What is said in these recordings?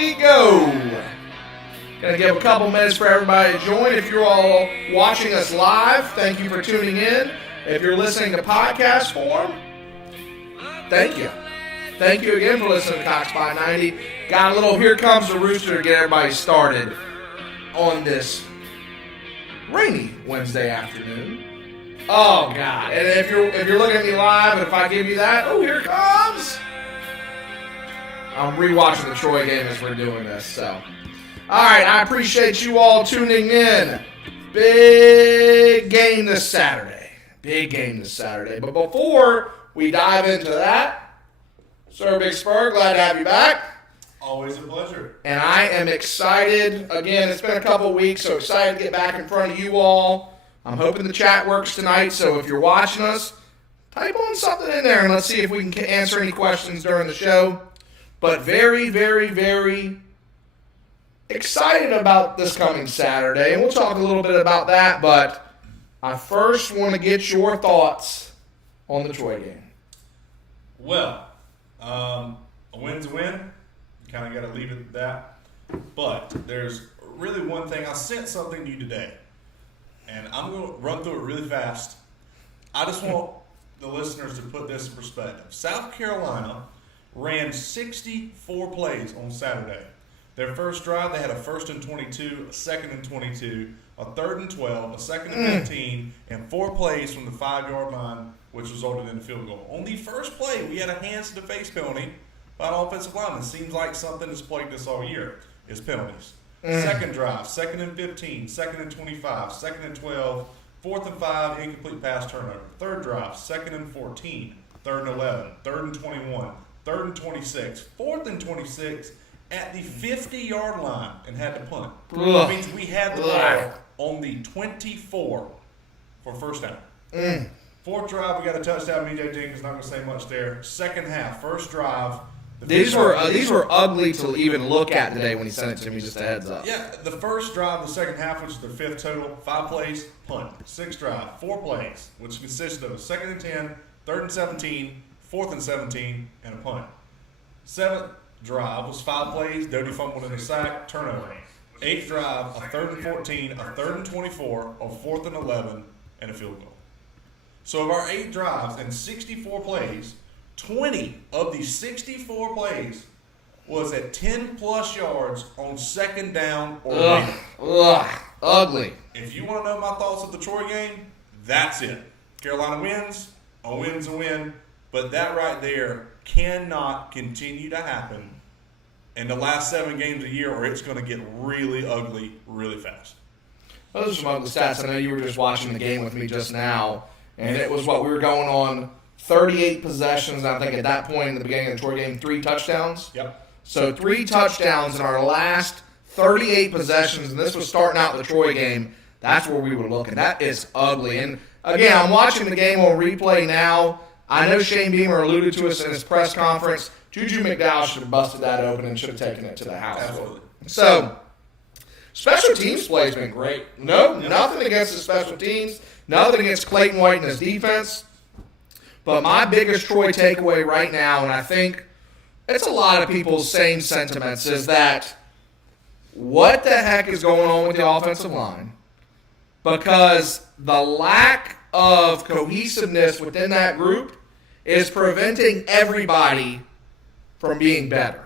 we go. Going to give a couple minutes for everybody to join. If you're all watching us live, thank you for tuning in. If you're listening to podcast form, thank you. Thank you again for listening to CB90. Got a little Here Comes the Rooster to get everybody started on this rainy Wednesday afternoon. Oh, God. And if you're looking at me live, and if I give you that, oh, here it comes. I'm rewatching the Troy game as we're doing this, so. All right, I appreciate you all tuning in. Big game this Saturday. But before we dive into that, Sir Big Spur, glad to have you back. Always a pleasure. And I am excited. Again, it's been a couple weeks, so excited to get back in front of you all. I'm hoping the chat works tonight, so if you're watching us, type on something in there and let's see if we can answer any questions during the show. But very, very, very excited about this coming Saturday, and we'll talk a little bit about that, but I first want to get your thoughts on the Troy game. Well, a win's a win. You kind of got to leave it at that. But there's really one thing. I sent something to you today, and I'm going to run through it really fast. I just want the listeners to put this in perspective. South Carolina ran 64 plays on Saturday. Their first drive, they had a 1st and 22, a 2nd and 22, a 3rd and 12, a 2nd and 15, and 4 plays from the 5-yard line, which resulted in a field goal. On the first play, we had a hands-to-the-face penalty by an offensive lineman. Seems like something that's plagued us all year is penalties. Second drive, 2nd and 15, 2nd and 25, 2nd and 12, 4th and 5, incomplete pass turnover. Third drive, 2nd and 14, 3rd and 11, 3rd and 21, 3rd and 26, 4th and 26 at the 50-yard line and had to punt. That means we had the ball on the 24 for first down. Fourth drive, we got a touchdown. B.J. Jenkins, not going to say much there. Second half, first drive. These were ugly to even look at today when he sent it to me, just a heads up. Yeah, the first drive, the second half, which is their 5th total, 5 plays, punt. Sixth drive, 4 plays, which consisted of a 2nd and 10, 3rd and 17, 4th and 17, and a punt. Seventh drive was 5 plays, Doty fumbled in a sack, turnover. 8th drive, a 3rd and 14, a 3rd and 24, a 4th and 11, and a field goal. So of our 8 drives and 64 plays, 20 of the 64 plays was at 10-plus yards on 2nd down or later. Ugly. If you want to know my thoughts of the Troy game, that's it. Carolina wins, a win's a win, but that right there cannot continue to happen in the last 7 games a year, or it's going to get really ugly really fast. Those are some ugly stats. I know you were just watching the game with me just now, and it was we were going on 38 possessions. I think at that point in the beginning of the Troy game, 3 touchdowns. Yep. So 3 touchdowns in our last 38 possessions, and this was starting out the Troy game. That's where we were looking. That is ugly. And again, I'm watching the game on replay now. I know Shane Beamer alluded to us in his press conference. Juju McDowell should have busted that open and should have taken it to the house. Absolutely. So, special teams play has been great. Nothing against the special teams. Nothing against Clayton White and his defense. But my biggest Troy takeaway right now, and I think it's a lot of people's same sentiments, is that what the heck is going on with the offensive line? Because the lack of cohesiveness within that group is preventing everybody from being better.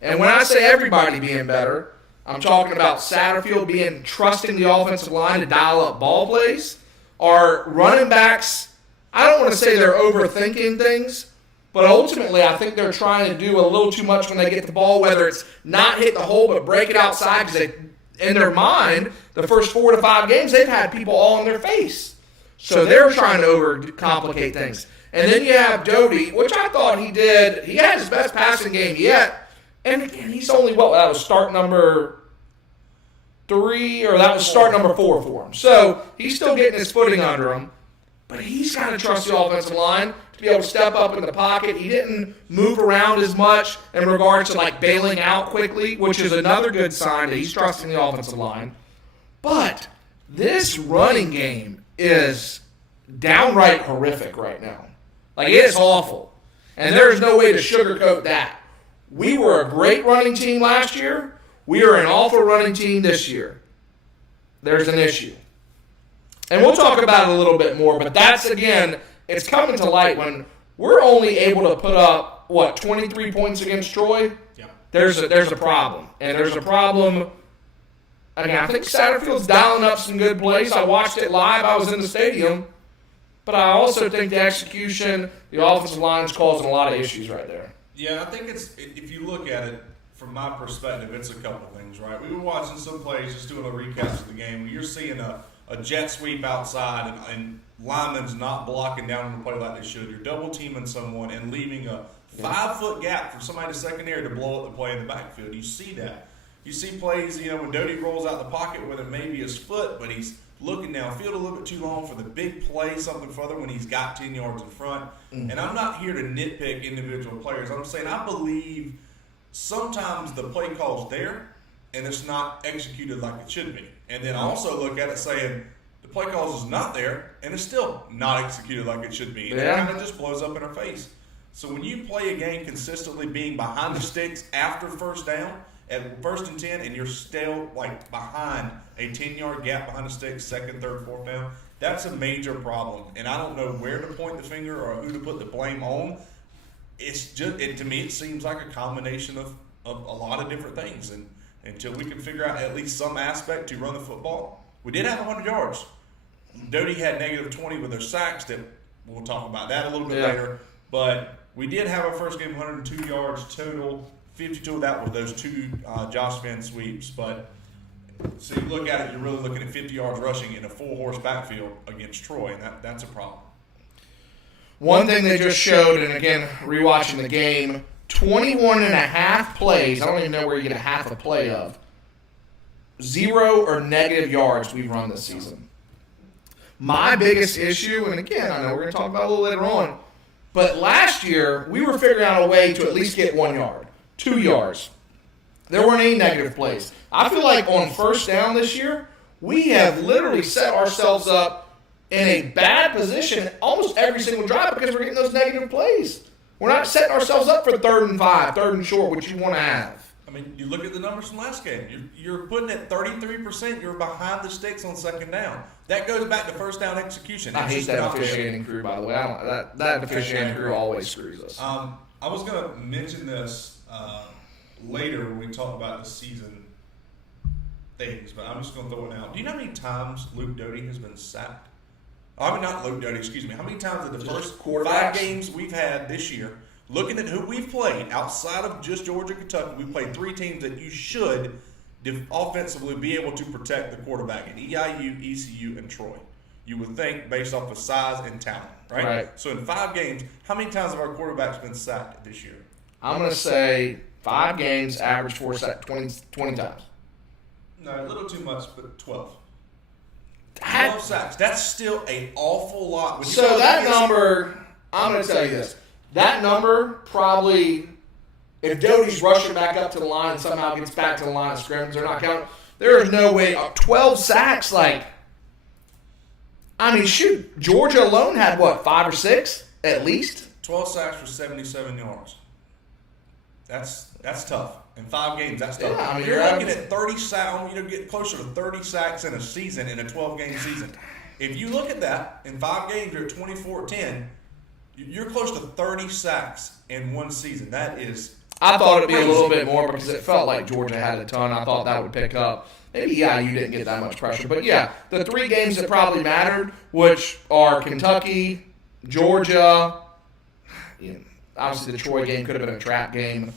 And when I say everybody being better, I'm talking about Satterfield trusting the offensive line to dial up ball plays. Our running backs, I don't want to say they're overthinking things, but ultimately I think they're trying to do a little too much when they get the ball, whether it's not hit the hole but break it outside, because in their mind, the first 4 to 5 games, they've had people all in their face. So they're trying to overcomplicate things. And then you have Doty, which I thought he did. He had his best passing game yet. And again, he's only, that was start number 3, or that was start number 4 for him. So he's still getting his footing under him. But he's got to trust the offensive line to be able to step up in the pocket. He didn't move around as much in regards to bailing out quickly, which is another good sign that he's trusting the offensive line. But this running game is downright horrific right now. It is awful. And there's no way to sugarcoat that. we were a great running team last year. We are an awful running team this year. There's an issue. And we'll talk about it a little bit more, but that's, again, it's coming to light when we're only able to put up, 23 points against Troy? Yeah. There's a problem. And there's a problem. Again, I think Satterfield's dialing up some good plays. I watched it live. I was in the stadium. But I also think the execution, the offensive line is causing a lot of issues right there. Yeah, I think if you look at it from my perspective, it's a couple things, right? We were watching some plays, just doing a recap of the game. You're seeing a jet sweep outside and linemen's not blocking down on the play like they should. You're double teaming someone and leaving a 5-foot gap for somebody to secondary to blow up the play in the backfield. You see that. You see plays, when Doty rolls out the pocket with it maybe his foot, but he's looking downfield a little bit too long for the big play, something further when he's got 10 yards in front. Mm-hmm. And I'm not here to nitpick individual players. I'm saying I believe sometimes the play call's there and it's not executed like it should be. And then I also look at it saying the play call is not there and it's still not executed like it should be. And it kind of just blows up in our face. So when you play a game consistently being behind the sticks after first down, at 1st and 10, and you're still behind a 10-yard gap behind the sticks, 2nd, 3rd, 4th down, that's a major problem. And I don't know where to point the finger or who to put the blame on. It's just, to me, it seems like a combination of a lot of different things. And until we can figure out at least some aspect to run the football, we did have 100 yards. Doty had -20 with their sacks. That we'll talk about that a little bit later. But we did have our first game 102 yards total. 52 of that were those 2 Josh Finn sweeps. But so you look at it, you're really looking at 50 yards rushing in a full-horse backfield against Troy, and that's a problem. One thing they just showed, and again, rewatching the game, 21 and a half plays. I don't even know where you get a half a play of. 0 or negative yards we've run this season. My biggest issue, and again, I know we're going to talk about it a little later on, but last year we were figuring out a way to at least get 1 yard. 2 yards. There weren't any negative plays. I feel like on first down this year, we have literally set ourselves up in a bad position almost every single drive because we're getting those negative plays. We're not setting ourselves up for 3rd and 5, 3rd and short, which you want to have. I mean, you look at the numbers from last game. You're putting at 33%. You're behind the sticks on 2nd down. That goes back to first down execution. I hate that officiating crew, by the way. That officiating crew always screws us. I was going to mention this later when we talk about the season things, but I'm just going to throw it out. Do you know how many times Luke Doty has been sacked? I mean, not Luke Doty, excuse me. How many times in the first 5 games we've had this year, looking at who we've played outside of just Georgia, Kentucky, we've played 3 teams that you should offensively be able to protect the quarterback in EIU, ECU, and Troy. You would think based off of size and talent, right? So in 5 games, how many times have our quarterbacks been sacked this year? I'm going to say 5 games, average 4 sacks, 20 times. No, a little too much, but 12. 12 sacks. That's still an awful lot. So that number, I'm going to tell you this. That number probably, if Doty's rushing back up to the line and somehow gets back to the line of scrimmage, they're not counting. There is no way. 12 sacks, shoot. Georgia alone had, 5 or 6 at least? 12 sacks for 77 yards. That's tough. In 5 games, that's tough. Yeah, you're looking at 30 sacks. You're getting closer to 30 sacks in a season, in a 12-game season. If you look at that, in 5 games, you're at 24-10. You're close to 30 sacks in one season. That is I thought it'd be a little bit more because it felt like Georgia had a ton. I thought that would pick up. Maybe, you didn't get that much pressure. But, the 3 games that probably mattered, which are Kentucky, Georgia, obviously the Troy game could have been a trap game.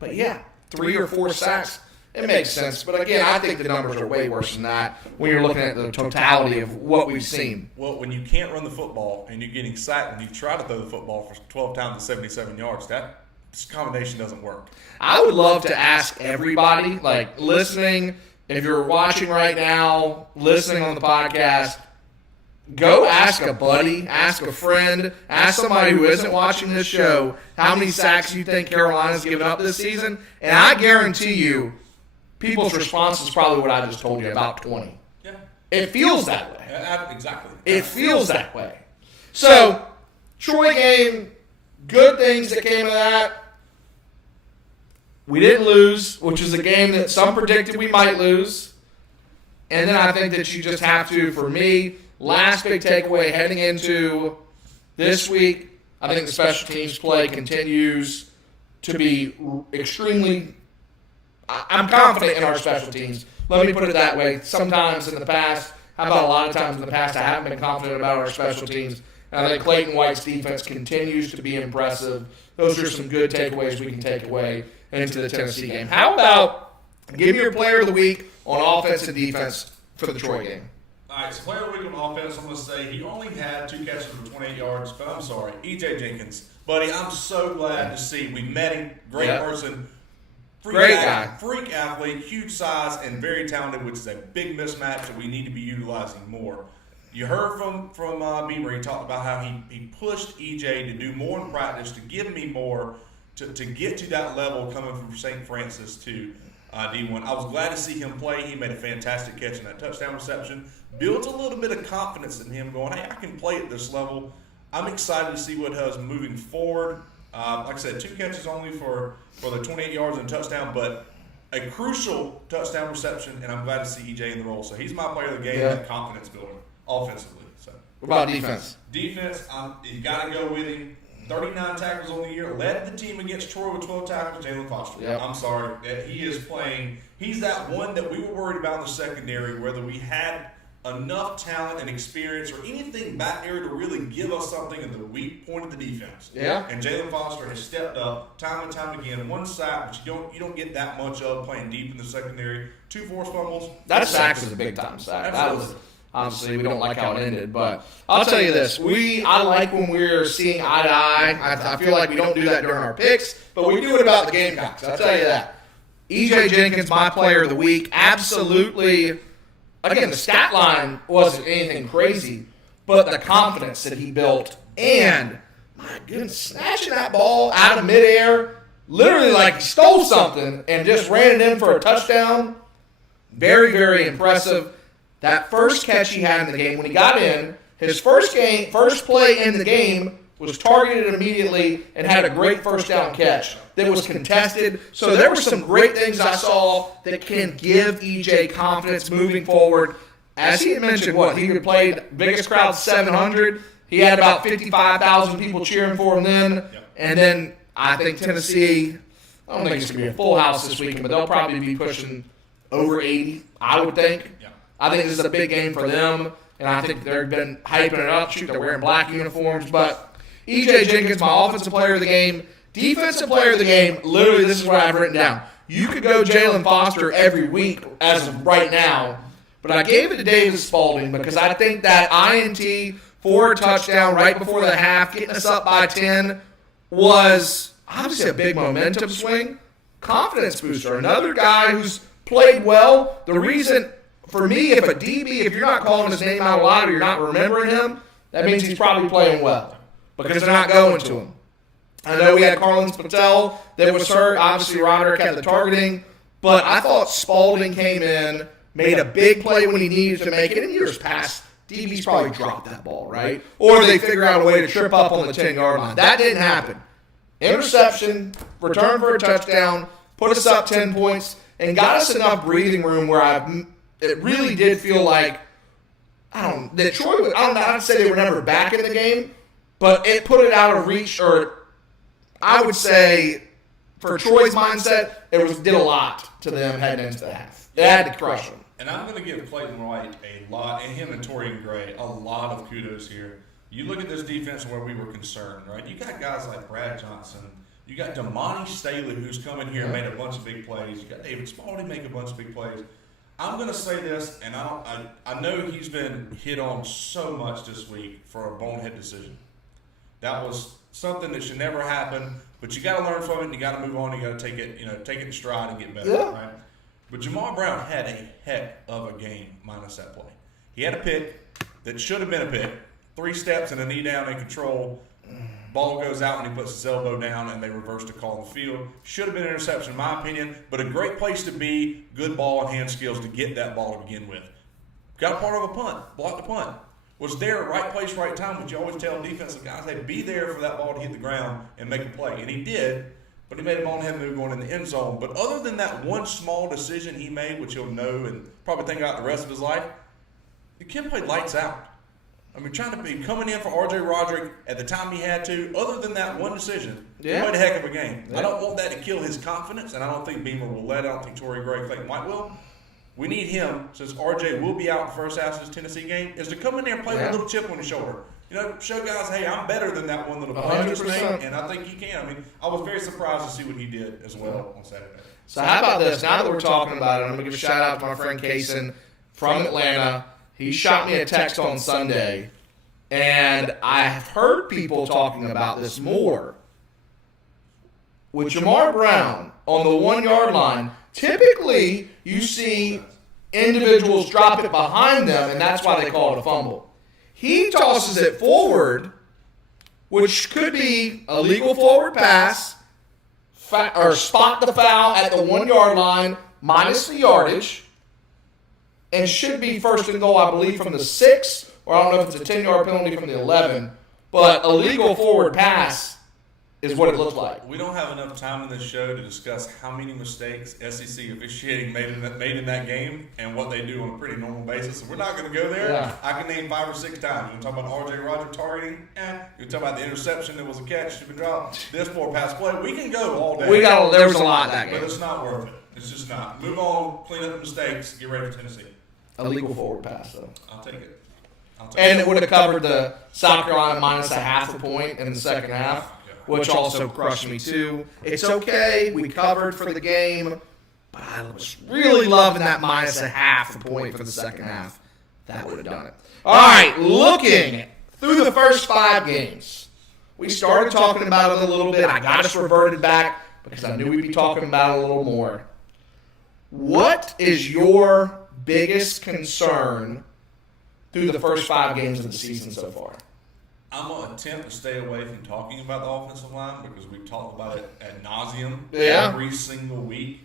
But 3 or 4 sacks, it makes sense. But again, I think the numbers are way worse than that when you're looking at the totality of what we've seen. Well, when you can't run the football and you're getting sacked and you try to throw the football for 12 times to 77 yards, that combination doesn't work. I would love to ask everybody, listening, if you're watching right now, listening on the podcast, go ask a buddy, ask a friend, ask somebody who isn't watching this show how many sacks you think Carolina's given up this season, and I guarantee you people's response is probably what I just told you, about 20. Yeah. It feels that way. Exactly. It feels that way. So, Troy game, good things that came of that. We didn't lose, which is a game that some predicted we might lose. And then I think that you just have to, for me, last big takeaway heading into this week, I think the special teams play continues to be extremely – I'm confident in our special teams. Let me put it that way. Sometimes in the past, how about a lot of times in the past, I haven't been confident about our special teams. And I think Clayton White's defense continues to be impressive. Those are some good takeaways we can take away into the Tennessee game. How about give me your player of the week on offense and defense for the Troy game? All right, so player of the week on offense, I'm going to say he only had 2 catches for 28 yards, but I'm sorry, E.J. Jenkins. Buddy, I'm so glad to see. We met him, great person. Great guy. Freak athlete, huge size, and very talented, which is a big mismatch that we need to be utilizing more. You heard from Beamer, he talked about how he pushed EJ to do more in practice, to give me more, to get to that level coming from St. Francis to D1. I was glad to see him play. He made a fantastic catch in that touchdown reception. Built a little bit of confidence in him going, hey, I can play at this level. I'm excited to see what he does moving forward. Like I said, 2 catches only for the 28 yards and a touchdown, but a crucial touchdown reception, and I'm glad to see EJ in the role. So he's my player of the game and confidence builder offensively. So what about defense? Defense, you got to go with him. 39 tackles on the year. Led the team against Troy with 12 tackles, Jalen Foster. Yep. I'm sorry. He is playing. He's that one that we were worried about in the secondary, whether we had enough talent and experience or anything back there to really give us something in the weak point of the defense. Yeah. And Jalen Foster has stepped up time and time again. 1 sack, but you don't get that much of playing deep in the secondary. 2 forced fumbles. That sack was a big time sack. That was obviously we don't like how it ended, but I'll tell you this: I like when we're seeing eye to eye. I feel like we don't do that during our picks, but we do it about the Gamecocks. I'll tell you that. E.J. Jenkins, my player of the week, absolutely. Again, the stat line wasn't anything crazy, but the confidence that he built and, my goodness, snatching that ball out of midair, literally like he stole something and just ran it in for a touchdown. Very, very impressive. That first catch he had in the game, when he got in, his first play in the game was targeted immediately and had a great first down catch that was contested. So there were some great things I saw that can give EJ confidence moving forward. As he had mentioned, he had played biggest crowd 700. He had about 55,000 people cheering for him then. Yep. And then I think Tennessee, I don't think it's going to be a full house this weekend, but they'll probably be pushing over 80, I would think. Yep. I think this is a big game for them, and I think they've been hyping it up. Shoot, they're wearing black uniforms, but E.J. Jenkins, my offensive player of the game. Defensive player of the game, literally this is what I've written down. You could go Jalen Foster every week as of right now, but I gave it to David Spalding because I think that INT for a touchdown right before the half, getting us up by 10, was obviously a big momentum swing. Confidence booster. Another guy who's played well. The reason, for me, if a DB, if you're not calling his name out a lot or you're not remembering him, that means he's probably playing well because they're not going to him. I know we had Carlins Patel that was hurt. Obviously, Roderick had the targeting. But I thought Spalding came in, made a big play when he needed to make it. In years past, DBs probably dropped that ball, right? Or they figure out a way to trip up on the 10-yard line. That didn't happen. Interception, return for a touchdown, put us up 10 points, and got us enough breathing room where it really did feel like, that Troy, I don't know how to say they were never back in the game, but it put it out of reach, or I would say, for Troy's mindset, it did a lot to them heading into the half. They had to crush them. And I'm going to give Clayton Wright a lot, and him and Torian Gray, a lot of kudos here. You look at this defense where we were concerned, right? You got guys like Brad Johnson. You got Damani Staley, who's come in here and made a bunch of big plays. You got David Spalding make a bunch of big plays. I'm going to say this, and I know he's been hit on so much this week for a bonehead decision. That was something that should never happen, but you got to learn from it, and you got to move on. You got to take it in stride and get better, right? But Jamal Brown had a heck of a game minus that play. He had a pick that should have been a pick. 3 steps and a knee down in control. Ball goes out and he puts his elbow down and they reverse the call on the field. Should have been an interception in my opinion, but a great place to be. Good ball and hand skills to get that ball to begin with. Got a part of a punt. Blocked the punt. was there at right place, right time, but you always tell defensive guys, hey, be there for that ball to hit the ground and make a play. And he did, but he made a bonehead move going in the end zone. But other than that one small decision he made, which he'll know and probably think about the rest of his life, the kid played lights out. I mean, trying to be coming in for R.J. Roderick at the time he had to, other than that one decision, he played a heck of a game. Yeah. I don't want that to kill his confidence, and I don't think Beamer will let it. I don't think Torrey Gray, Clayton White will. We need him, since R.J. will be out the first half of this Tennessee game, is to come in there and play with a little chip on his shoulder. You know, show guys, hey, I'm better than that one little play. 100%. And I think he can. I mean, I was very surprised to see what he did as well on Saturday. So how about this? Now that we're talking about it, I'm going to give a shout-out to my friend Kaysen from Atlanta. He shot me a text on Sunday, and I've heard people talking about this more. With Jamar Brown on the 1-yard line, typically you see individuals drop it behind them, and that's why they call it a fumble. He tosses it forward, which could be a legal forward pass, or spot the foul at the 1-yard line minus the yardage, and should be first and goal, I believe, from the 6, or I don't know if it's a 10-yard penalty from the 11. But a legal forward pass is what it looks like. We don't have enough time in this show to discuss how many mistakes SEC officiating made in that game and what they do on a pretty normal basis. So we're not going to go there. Yeah. I can name 5 or 6 times. You talk about R.J. Roderick targeting. You talk about the interception that was a catch, should have been dropped. This poor pass play. We can go all day. There was a lot that game. But it's not worth it. It's just not. Move on, clean up the mistakes, get ready for Tennessee. A legal forward pass, though. I'll take it. And it would have covered the South Carolina minus a half a point in the second half, which also crushed me too. It's okay. We covered for the game, but I was really loving that minus a half a point for the second half. That would have done it. All right, looking through the first 5 games, we started talking about it a little bit. I got us reverted back because I knew we'd be talking about it a little more. What is your biggest concern through the first 5 games of the season so far? I'm going to attempt to stay away from talking about the offensive line because we've talked about it ad nauseum every single week.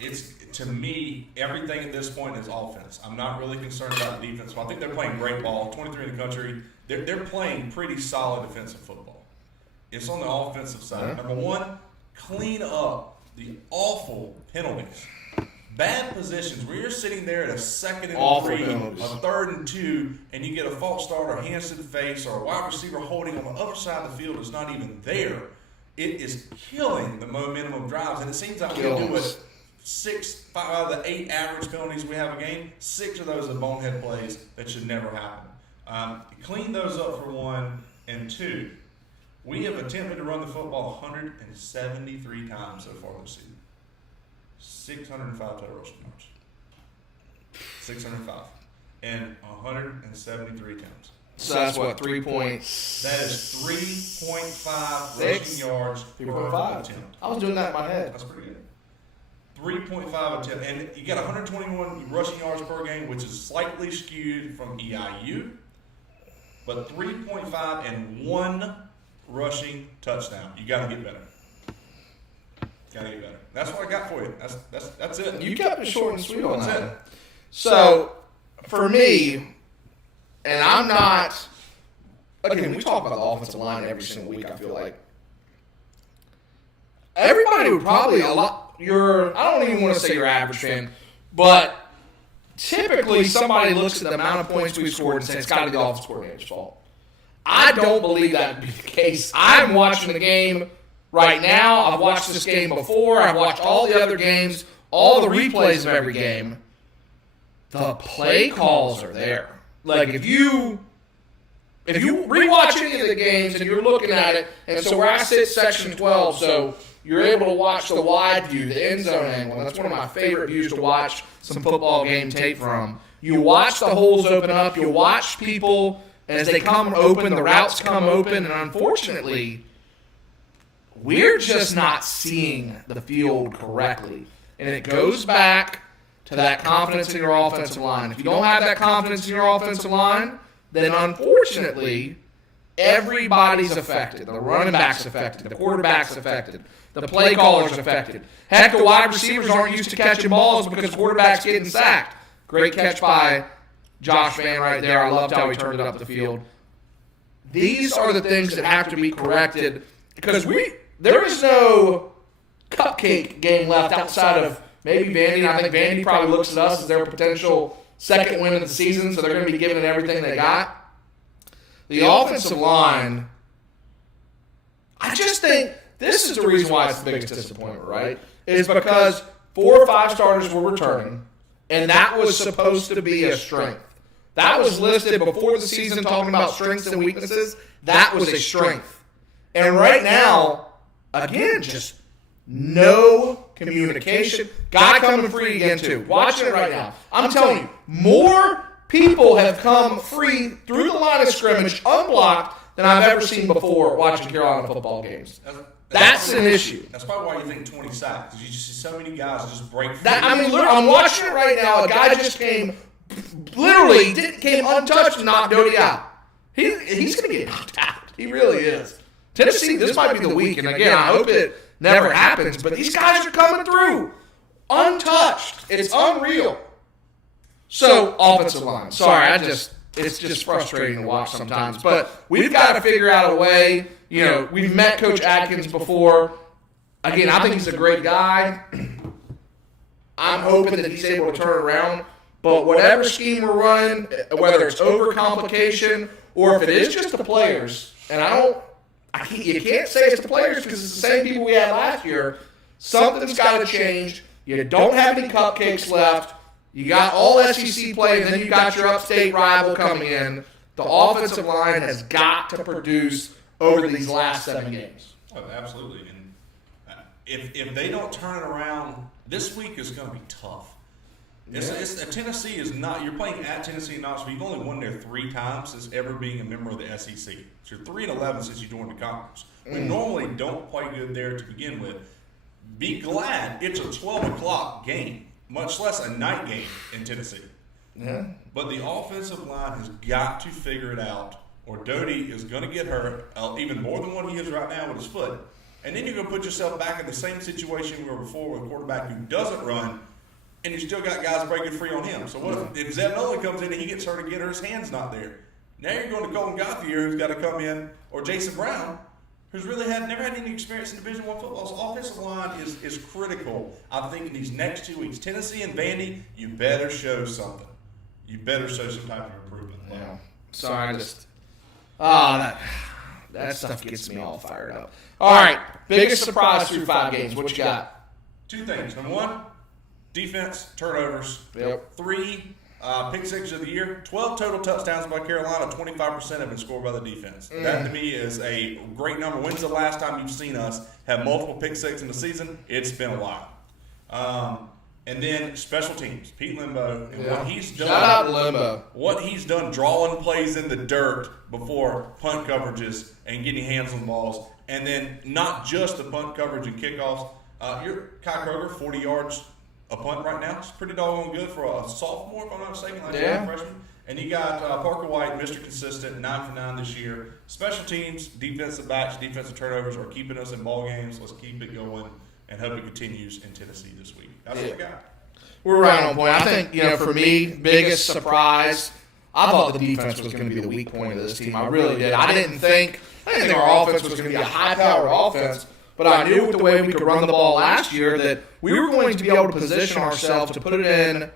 It's, to me, everything at this point is offense. I'm not really concerned about the defense. I think they're playing great ball, 23 in the country. They're playing pretty solid defensive football. It's on the offensive side. Number one, clean up the awful penalties. Bad positions where you're sitting there at a 2nd and 3, a 3rd and 2, and you get a false start or hands to the face or a wide receiver holding on the other side of the field is not even there. It is killing the momentum of drives, and it seems like we do it 5 out of the 8 average penalties we have a game. 6 of those are bonehead plays that should never happen. Clean those up for 1, and 2. We have attempted to run the football 173 times so far this season. 605 total rushing yards. 605. And 173 times. So that's what, 3 points? That is 3.5 rushing yards per attempt. I was doing that in my head. That's pretty good. 3.5 attempt. And you got 121 rushing yards per game, which is slightly skewed from EIU. But 3.5 and 1 rushing touchdown. You got to get better. Gotta get better. That's what I got for you. That's it. You kept it short and sweet on That's that. it. So, for me, and I'm not, again, we talk about the offensive line every single week, I feel like. Everybody would probably, I don't even want to say your average fan, but typically somebody looks at the amount of points we've scored and says it's got to be the offensive coordinator's fault. I don't believe that to be the case. I'm watching the game right now. I've watched this game before. I've watched all the other games, all the replays of every game. The play calls are there. Like if you rewatch any of the games and you're looking at it, and so where I sit section 12, so you're able to watch the wide view, the end zone angle. That's one of my favorite views to watch some football game tape from. You watch the holes open up. You watch people as they come open, the routes come open, and unfortunately, we're just not seeing the field correctly. And it goes back to that confidence in your offensive line. If you don't have that confidence in your offensive line, then unfortunately, everybody's affected. The running back's affected. The quarterback's affected. The play caller's affected. Heck, the wide receivers aren't used to catching balls because the quarterback's getting sacked. Great catch by Josh Van right there. I loved how he turned it up the field. These are the things that have to be corrected because there is no cupcake game left outside of maybe Vandy. And I think Vandy probably looks at us as their potential second win of the season, so they're going to be giving it everything they got. The offensive line, I just think this is the reason why it's the biggest disappointment, right? Is because 4 or 5 starters were returning, and that was supposed to be a strength. That was listed before the season talking about strengths and weaknesses. That was a strength. And right now, again, just no communication. Guy coming free again, too. Watching it right now. I'm telling you, more people have come free through the line of scrimmage unblocked than I've ever seen before watching Carolina football games. That's an issue. That's probably why you think 20 sacks, because you just see so many guys just break free. I'm watching it right now. A guy just came untouched and knocked Doty out. He's going to get knocked out. He really is. Tennessee, this might be the week, and again, I hope it never happens, but these guys are coming through untouched. It's unreal. So, offensive line. Sorry, it's just frustrating to watch sometimes. But we've got to figure out a way. You know, we've met Coach Atkins before. Again, I think he's a great guy. I'm hoping that he's able to turn it around. But whatever scheme we're running, whether it's overcomplication or if it is just the players, and you can't say it's the players because it's the same people we had last year. Something's got to change. You don't have any cupcakes left. You got all SEC play, and then you got your upstate rival coming in. The offensive line has got to produce over these last 7 games. Oh, absolutely. And if they don't turn it around, this week is going to be tough. Tennessee is not. You're playing at Tennessee and Knoxville. You've only won there 3 times since ever being a member of the SEC. So you're 3-11 since you joined the conference. We normally don't play good there to begin with. Be glad it's a 12 o'clock game, much less a night game in Tennessee. Yeah. But the offensive line has got to figure it out, or Doty is going to get hurt even more than what he is right now with his foot. And then you're going to put yourself back in the same situation we were before with a quarterback who doesn't run, and you still got guys breaking free on him. So what if Zeb Nolan comes in and he gets hurt again or his hand's not there? Now you're going to Colin Gauthier, who's got to come in, or Jason Brown, who's really never had any experience in Division I football. So offensive line is critical, I think, in these next 2 weeks. Tennessee and Vandy, you better show something. You better show some type of improvement. Yeah. Sorry, that stuff gets me all fired up. All right, biggest surprise through 5 games. What you got? 2 things. Number 1, defense, turnovers. Yep. 3, pick sixes of the year. 12 total touchdowns by Carolina. 25% have been scored by the defense. That, to me, is a great number. When's the last time you've seen us have multiple pick six in the season? It's been a while. And then special teams. Pete Limbo and what he's done. Shout out to Limbo. What he's done drawing plays in the dirt before punt coverages and getting hands on balls. And then not just the punt coverage and kickoffs. Your Kai Kroger, 40 yards a punt right now. It's pretty doggone good for a sophomore, if I'm not mistaken, last year, a freshman. And you got Parker White, Mr. Consistent, 9 for 9 this year. Special teams, defensive backs, defensive turnovers are keeping us in ball games. Let's keep it going and hope it continues in Tennessee this week. That's what we got. We're right on point. I think, for me, biggest surprise, I thought the defense was going to be the weak point of this team. I really did. I didn't think our offense was going to be a high-powered offense, but I knew with the way we could run the ball last year that we were going to be able to position ourselves to put it in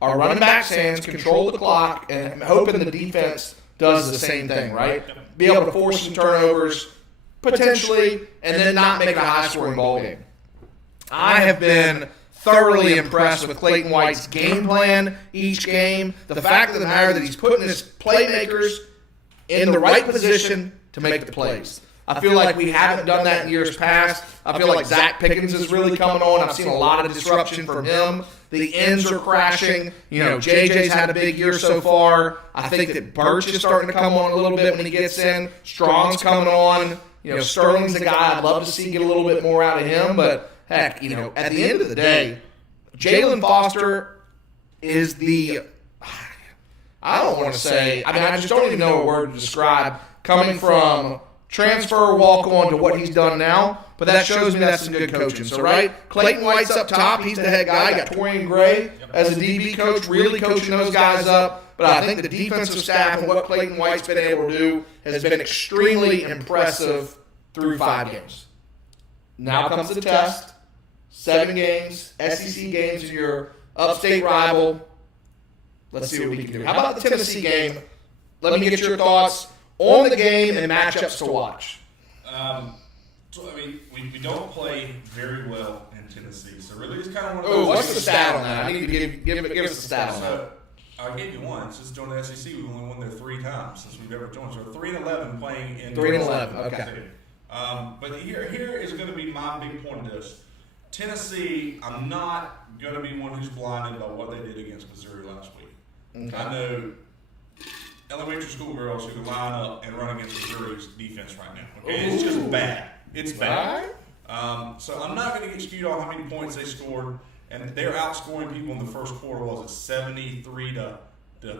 our running back's hands, control the clock, and hoping the defense does the same thing, right? Be able to force some turnovers, potentially, and then not make it a high-scoring ball game. I have been thoroughly impressed with Clayton White's game plan each game. The fact of the matter that he's putting his playmakers in the right position to make the plays. I feel like we haven't done that in years past. I feel like Zach Pickens is really coming on. I've seen a lot of disruption from him. The ends are crashing. JJ's had a big year so far. I think that Birch is starting to come on a little bit when he gets in. Strong's coming on. Sterling's a guy I'd love to see get a little bit more out of him, but heck, at the end of the day, Jalen Foster is I don't want to say, I just don't even know a word to describe, coming from transfer, walk on to what he's done now, but that shows me that's some good coaching. So, right, Clayton White's up top. He's the head guy. You got Torian Gray as a DB coach, really coaching those guys up. But I think the defensive staff and what Clayton White's been able to do has been extremely impressive through 5 games. Now comes the test. 7 games, SEC games in your upstate rival. Let's see what we can do. How about the Tennessee game? Let me get your thoughts on the game and matchups to watch. So, I mean, we don't play very well in Tennessee, so really it's kind of one of Oh, those. what's the stat on that? I need to give us the stat on that. So, I'll give you one. Since joining the SEC, we've only won there 3 times since we've ever joined. So 3-11 playing in 3-11. Okay. But here is going to be my big point of this. Tennessee, I'm not going to be one who's blinded by what they did against Missouri last week. Okay. I know elementary school girls who can line up and run against Missouri's defense right now. Okay, it's just bad. It's bad. So I'm not going to get skewed on how many points they scored, and they're outscoring people in the first quarter. Was it 73 to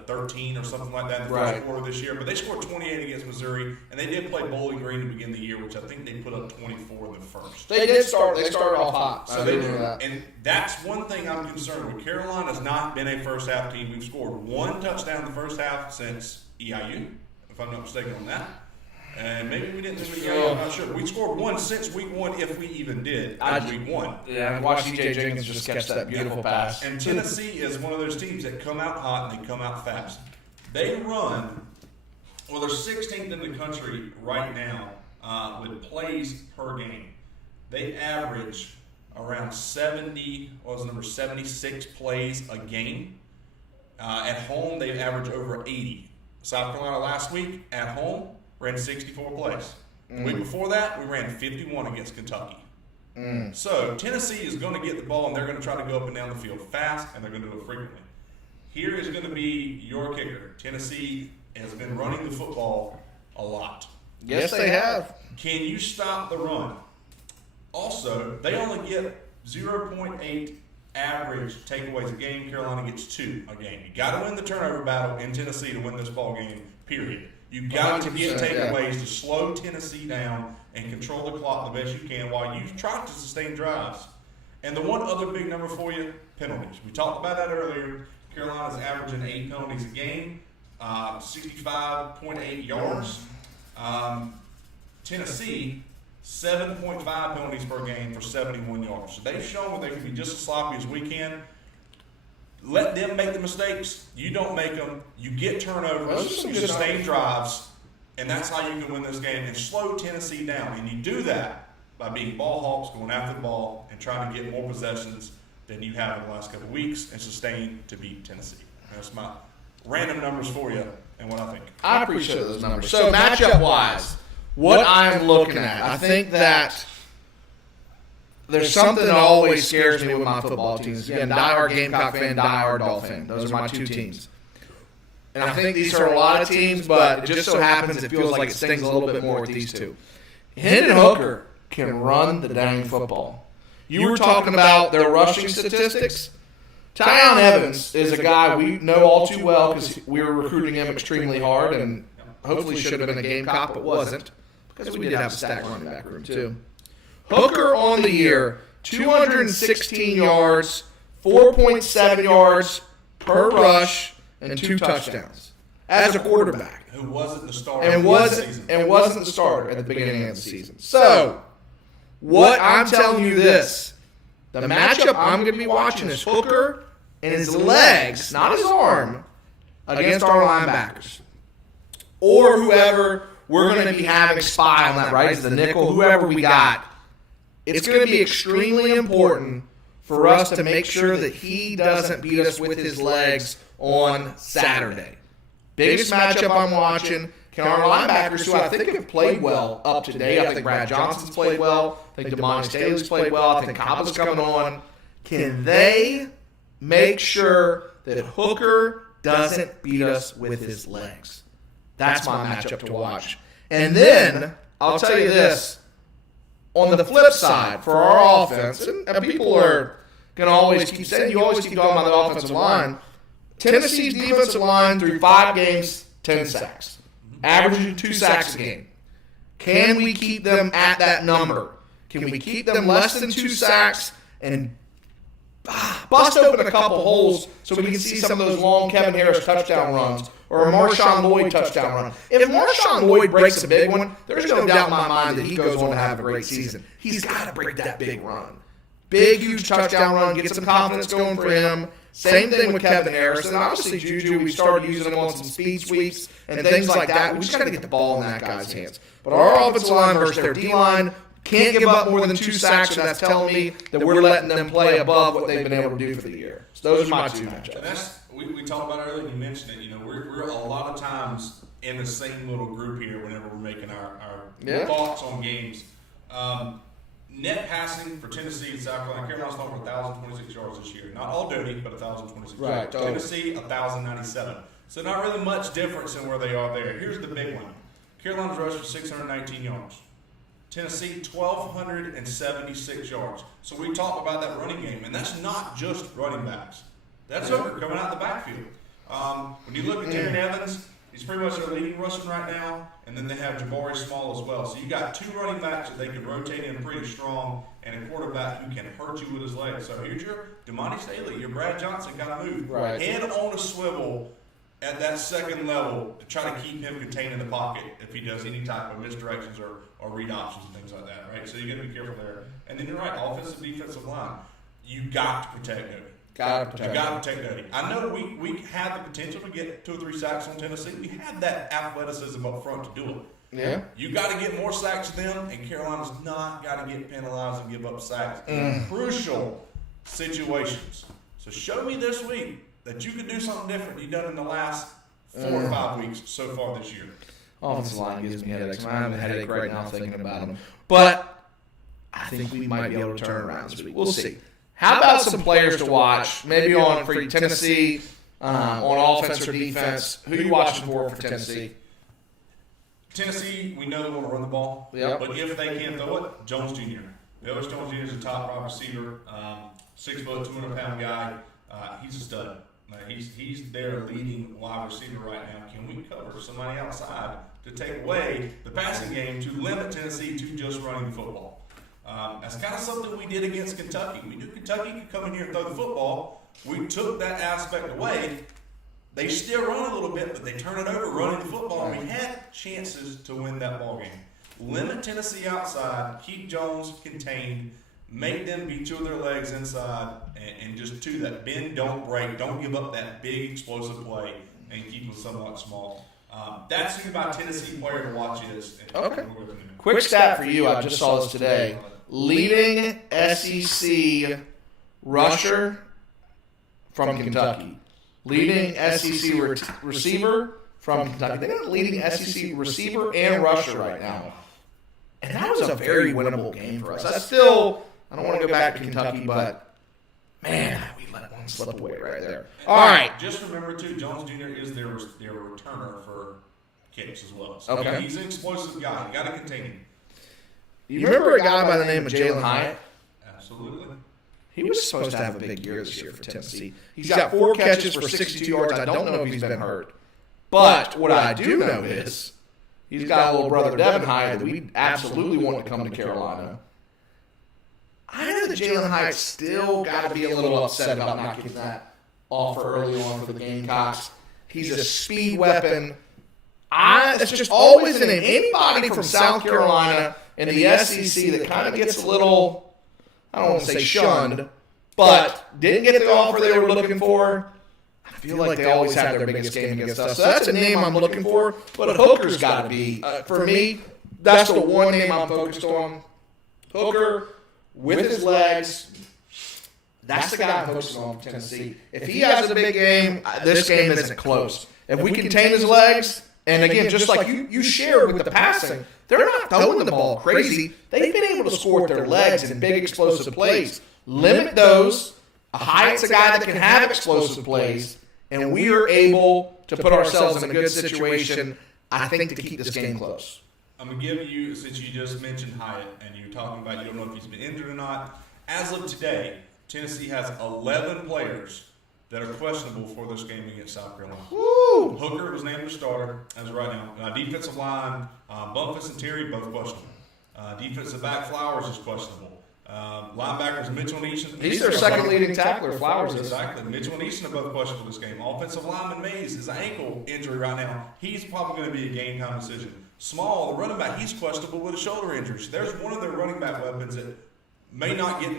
13 or something like that in the first quarter this year? But they scored 28 against Missouri, and they did play Bowling Green to begin the year, which I think they put up 24 in the first. They did start. They started off hot. So they did, and that's one thing I'm concerned with. Carolina's not been a first half team. We've scored 1 touchdown in the first half since EIU, if I'm not mistaken on that. And maybe we didn't since EIU, I'm not sure. We scored 1 since week 1, if we even did week 1. Yeah, I watched DJ Jenkins just catch that beautiful pass. And Tennessee is one of those teams that come out hot and they come out fast. They run, well, they're 16th in the country right now with plays per game. They average around 76 plays a game. At home, they average over 80. South Carolina last week, at home, ran 64 plays. The week before that, we ran 51 against Kentucky. So Tennessee is going to get the ball, and they're going to try to go up and down the field fast, and they're going to do it frequently. Here is going to be your kicker. Tennessee has been running the football a lot. Yes, they have. Can you stop the run? Also, they only get 0.8 average takeaways a game. Carolina gets 2 a game. You got to win the turnover battle in Tennessee to win this ball game, period. You got to get takeaways to slow Tennessee down and control the clock the best you can while you try to sustain drives. And the one other big number for you, penalties. We talked about that earlier. Carolina's averaging 8 penalties a game, 65.8 yards. Tennessee, 7.5 penalties per game for 71 yards. So they've shown that they can be just as sloppy as we can. Let them make the mistakes. You don't make them. You get turnovers. You sustain drives. And that's how you can win this game and slow Tennessee down. And you do that by being ball hawks, going after the ball, and trying to get more possessions than you have in the last couple of weeks and sustain to beat Tennessee. That's my random numbers for you and what I think. I appreciate those numbers. So matchup-wise, what I'm looking at, I think that there's something that always scares me with my football teams. Again, diehard Gamecock fan, diehard Dolphin fan. Those are my 2 teams. And I think these are a lot of teams, but it just so happens it feels like it stings a little bit more with these 2. Hendon Hooker can run the dang football. You were talking about their rushing statistics. Tyon Evans is a guy we know all too well because we were recruiting him extremely hard and hopefully should have been a Gamecock, but wasn't because we did have a stacked running back room too. Hooker on the year, 216 yards, 4.7 yards per rush, and 2 touchdowns as a quarterback. Who wasn't the starter and wasn't the starter at the beginning of the season. So, what I'm telling you this, the matchup I'm going to be watching is Hooker and his legs, not his arm, against our linebackers. Or whoever we're going to be having spy on that, right? It's the nickel, whoever we got. It's going to be extremely important for us to make sure that he doesn't beat us with his legs on Saturday. Biggest matchup I'm watching. Can our linebackers, who I think have played well up to date, I think Brad Johnson's played well, I think Damani Staley's played well, I think Cobb's coming on, can they make sure that Hooker doesn't beat us with his legs? That's my matchup to watch. And then, I'll tell you this, on the flip side, for our offense, and people are going to always keep saying, you always keep talking about the offensive line, Tennessee's defensive line through 5 games, 10 sacks. Averaging 2 sacks a game. Can we keep them at that number? Can we keep them less than 2 sacks and bust open a couple holes so we can see some of those long Kevin Harris touchdown runs or a Marshawn Lloyd touchdown run? If Marshawn Lloyd breaks a big one, there's no doubt in my mind that he goes on to have a great season. He's got to break that big run. Big, huge touchdown run, get some confidence going for him. Same thing with Kevin Harris. And obviously, Juju, we started using him on some speed sweeps and things like that. We just got to get the ball in that guy's hands. But our offensive line versus their D-line can't give up more than 2 sacks, and that's telling me that we're letting them play above what they've been able to do for the year. So those are my 2 matchups. And that's, we talked about it earlier, you mentioned it. You know, we're a lot of times in the same little group here whenever we're making our thoughts on games. Net passing for Tennessee and South Carolina. Carolina's throwing for 1,026 yards this year. Not all dirty, but 1,026 yards. Tennessee, 1,097. So not really much difference in where they are there. Here's the big one. Carolina's rushed for 619 yards. Tennessee, 1,276 yards. So we talked about that running game, and that's not just running backs. That's Hooker coming out the backfield. When you look at Terry Evans, he's pretty much their leading rushing right now, and then they have Jabari Small as well. So you got 2 running backs that they can rotate in pretty strong, and a quarterback who can hurt you with his legs. So here's your Damani Staley, your Brad Johnson kind of move. Right. Head on a swivel at that second level to try to keep him contained in the pocket if he does any type of misdirections or read options and things like that, right? So you got to be careful there. And then you're right, offensive, defensive line. You got to protect Cody. Got to protect Cody. I know we have the potential to get 2 or 3 sacks on Tennessee. We have that athleticism up front to do it. Yeah. You got to get more sacks than them, and Carolina's not got to get penalized and give up sacks in crucial situations. So show me this week that you could do something different you've done in the last 4 or 5 weeks so far this year. Offensive line gives me headaches. I have a headache right now thinking about them. But I think we might be able to turn around this week. We'll see. How about some players to watch? Maybe on for Tennessee, on offense or defense. Who are you watching for Tennessee? Tennessee, we know they want to run the ball. Yep. But if they can't throw it, Jones Jr. Elvis Jones Jr. is a top wide receiver, 6 foot, 200-pound guy. He's a stud. He's their leading wide receiver right now. Can we cover somebody outside to take away the passing game to limit Tennessee to just running the football? That's kind of something we did against Kentucky. We knew Kentucky could come in here and throw the football. We took that aspect away. They still run a little bit, but they turn it over running the football. And we had chances to win that ball game. Limit Tennessee outside, keep Jones contained, make them beat you with their legs inside, and just do that. Bend, don't break. Don't give up that big explosive play, and keep them somewhat small. That's who my Tennessee player to watch is. Okay. Quick stat for you. I just saw this today. Leading SEC rusher from Kentucky. Leading SEC receiver from Kentucky. They got a leading SEC receiver and rusher right now. And that was a very winnable game for us. I don't want to go back to Kentucky, but, man, we let one slip away right there. All right. Just remember, too, Jones Jr. is their returner for kicks as well. So okay. He's an explosive guy. You got to contain him. You remember a guy by the name of Jalen Hyatt? Absolutely. He was supposed to have a big year this year for Tennessee. He's got 4 catches for 62 yards. I don't know if he's been hurt. But what I do know is he's got a little brother, Devin Hyatt, that we absolutely want to come to Carolina. I know that Jalen Hyatt still got to be a little upset about not getting that offer early on for the Gamecocks. He's a speed weapon. That's just always the name. Anybody from South Carolina and the SEC that kind of gets a little, I don't want to say shunned, but didn't get the offer they were looking for, I feel like they always have their biggest game against us. So that's a name I'm looking for, but Hooker's got to be, for me, that's the one name I'm focused on. Hooker, with his legs, that's the guy I'm focusing on for Tennessee. If he has a big game, this game isn't close. If we contain his legs, and again, just like you shared with the passing, they're not throwing the ball crazy. They've been able to score with their legs in big explosive plays. Limit those. Hyatt's a guy that can have explosive plays, and we are able to put ourselves in a good situation, I think, to keep this game close. I'm going to give you, since you just mentioned Hyatt, and you're talking about you don't know if he's been injured or not, as of today, Tennessee has 11 players that are questionable for this game against South Carolina. Woo! Hooker was named the starter as of right now. Defensive line, Bumpus and Terry, both questionable. Defensive back, Flowers is questionable. Linebackers, Mitchell and Easton. He's their second leading tackler, Flowers is. Exactly. Mitchell and Easton are both questionable this game. Offensive lineman Mays is an ankle injury right now. He's probably going to be a game time decision. Small, the running back, he's questionable with a shoulder injury. So there's one of their running back weapons that may not get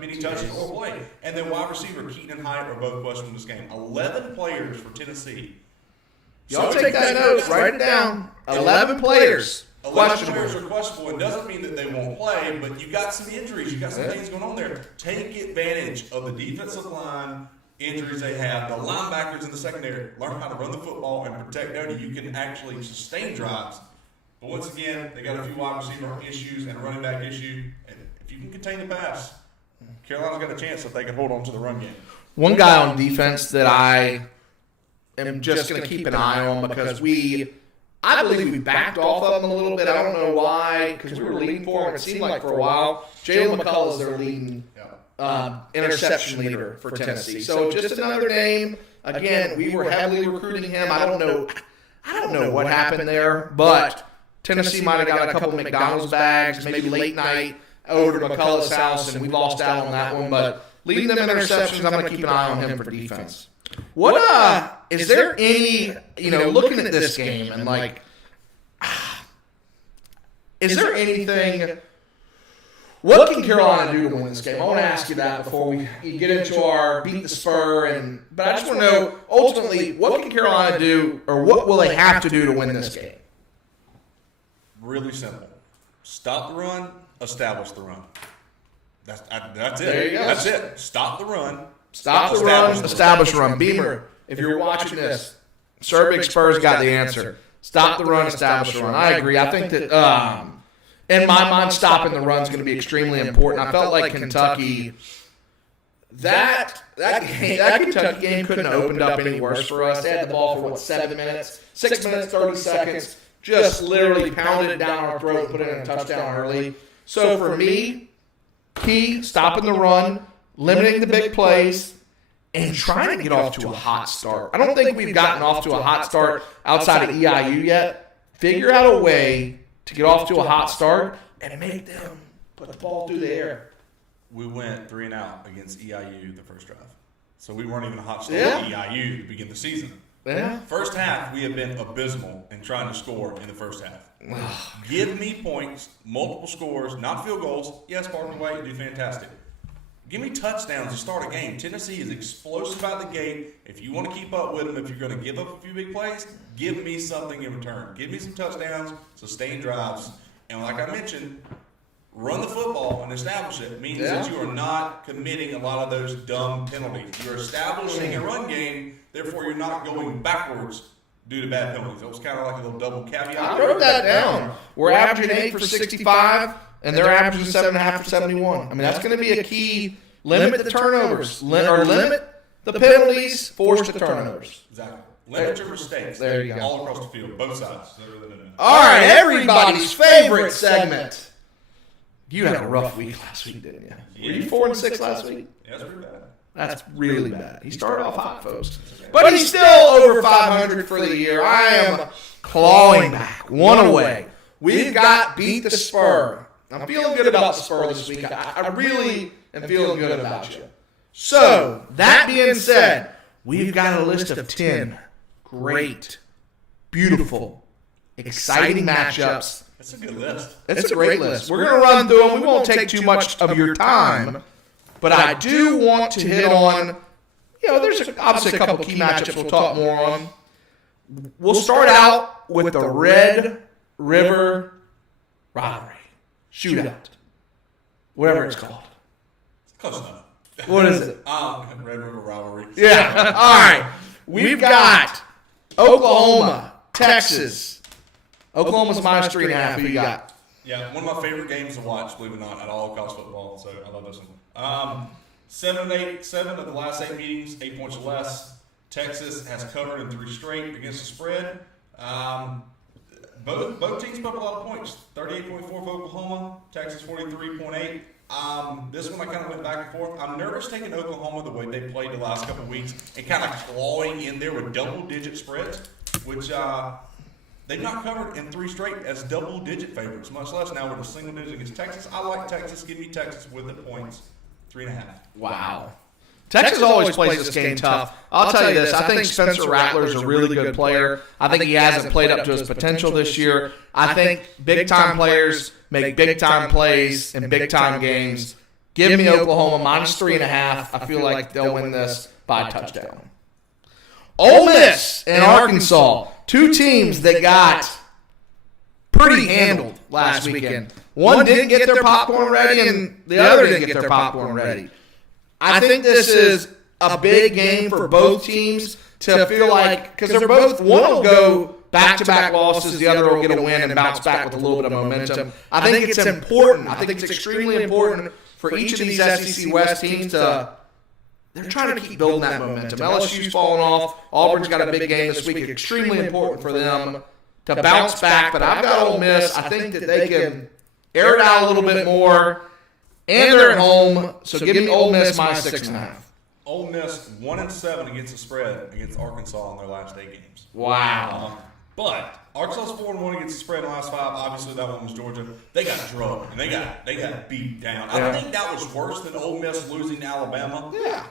many touches or play. And then wide receiver Keaton and Hyatt are both questionable this game. 11 players for Tennessee. Y'all take that note, write it down. 11 players. 11 players are questionable. It doesn't mean that they won't play, but you got some injuries. You got some things going on there. Take advantage of the defensive line injuries they have. The linebackers in the secondary learn how to run the football and protect Doty. You can actually sustain drives. But once again, they got a few wide receiver issues and a running back issue. And if you can contain the pass, Carolina's got a chance if they can hold on to the run game. One guy on defense that I am just going to keep an eye on because I believe we backed off of them a little bit. I don't know why, because we were leading for him. It seemed like for a while. Jalen McCullough is their leading interception leader for Tennessee. So just another name. Again, we were heavily recruiting him. I don't know what happened there, but Tennessee might have got a couple of McDonald's bags, maybe late night over to McCullough's house, and we lost out on that one. But leading them in interceptions, I'm going to keep an eye on him for defense. What is there any, looking at this game and like, is there anything, what can Carolina do to win this game? I want to ask you that before we get into our beat the SPUR, but I just want to know, ultimately, what can Carolina do, or what will they have to do to win this game? Really simple. Stop the run, establish the run. That's it. There you go. That's it. Stop the run. Stop the run, establish run. Beamer, if you're watching this, Sir Big Spurs got the answer. Stop the run, establish the run. I agree. I think that, in my mind, stopping the run is going to be extremely important. I felt like Kentucky, that Kentucky game couldn't have opened up any worse for us. They had the ball for, 7 minutes? 6 minutes, 30 seconds. Just literally pounded it down our throat and put it in a touchdown early. So for me, key, stopping the run, limiting the big plays, and trying to get off to a hot start. I don't think we've gotten off to a hot start outside of EIU yet. Figure out a way to get off to a hot start and make them put the ball through the air. We went 3 and out against EIU the first drive. So we weren't even a hot start at EIU to begin the season. Yeah. First half, we have been abysmal in trying to score in the first half. Give me points, multiple scores, not field goals. Yes, Parker White, you do fantastic. Give me touchdowns to start a game. Tennessee is explosive out the gate. If you want to keep up with them, if you're going to give up a few big plays, give me something in return. Give me some touchdowns, sustain drives. And like I mentioned, run the football and establish it means that you are not committing a lot of those dumb penalties. You're establishing a run game, therefore you're not going backwards due to bad penalties. That was kind of like a little double caveat. I wrote that down. We're averaging 8 for 65. And they're averaging 7.5 for 71. I mean, that's going to be a key. Limit the turnovers. Limit the penalties. Force the turnovers. Exactly. Limit your mistakes. There you go. All across the field, both sides. All right, everybody's favorite segment. You had a rough week last week, didn't you? Yeah. Were you 4 and 6 last week? Yeah, that's pretty bad. That's really bad. He started off hot, folks. But he's still over 500 for the year. I am clawing back. One away. We've got Beat the SPUR. I'm feeling good about the SPUR this week. I really am feeling good about you. So, that being said, we've got a list of 10 great, beautiful, exciting matchups. That's a good list. It's a great list. We're going to run through them. We won't take too much of your time, but I do want to hit on, there's obviously a couple key matchups we'll talk more on. We'll start out with the Red River rivalry. Shootout. Whatever it's called. Close enough. What is it? Red River rivalry. Yeah. All right. We've got Oklahoma, Texas. Oklahoma's -3.5. Who you got? Yeah, one of my favorite games to watch, believe it or not, at all college football. So I love this one. 7 of the last 8 meetings, 8 points or less. Texas has covered in 3 straight against the spread. both teams put up a lot of points. 38.4 for Oklahoma, Texas 43.8. This one I kind of went back and forth. I'm nervous taking Oklahoma the way they played the last couple of weeks and kind of clawing in there with double-digit spreads, which they've not covered in 3 straight as double-digit favorites, much less now with a single digit against Texas. I like Texas. Give me Texas with the points, 3.5. Wow. Texas always plays this game tough. I'll tell you this. I think Spencer Rattler is a really good player. I think he hasn't played up to his potential this year. I think big-time players make big-time plays in big-time games. Give me Oklahoma minus 3.5. I feel like they'll win this by a touchdown. Ole Miss and Arkansas, 2 teams that got pretty handled last weekend. One didn't get their popcorn ready, and the other didn't get their popcorn ready. I think this is a big game for both teams to feel like, because they're both, one will go back-to-back losses, the other will get a win and bounce back with a little bit of momentum. I think it's important. I think it's extremely important for each of these SEC West teams to, they're trying to keep building that momentum. LSU's falling off. Auburn's got a big game this week. Extremely important for them to bounce back, but I've got Ole Miss. I think that they can air it out a little bit more. And they're at home, so give me Ole Miss minus 6.5. Ole Miss 1-7 against the spread against Arkansas in their last 8 games. Wow. But Arkansas's 4-1 against the spread in the last 5. Obviously, that one was Georgia. They got drugged and they got beat down. I think that was worse than Ole Miss losing to Alabama. Yeah.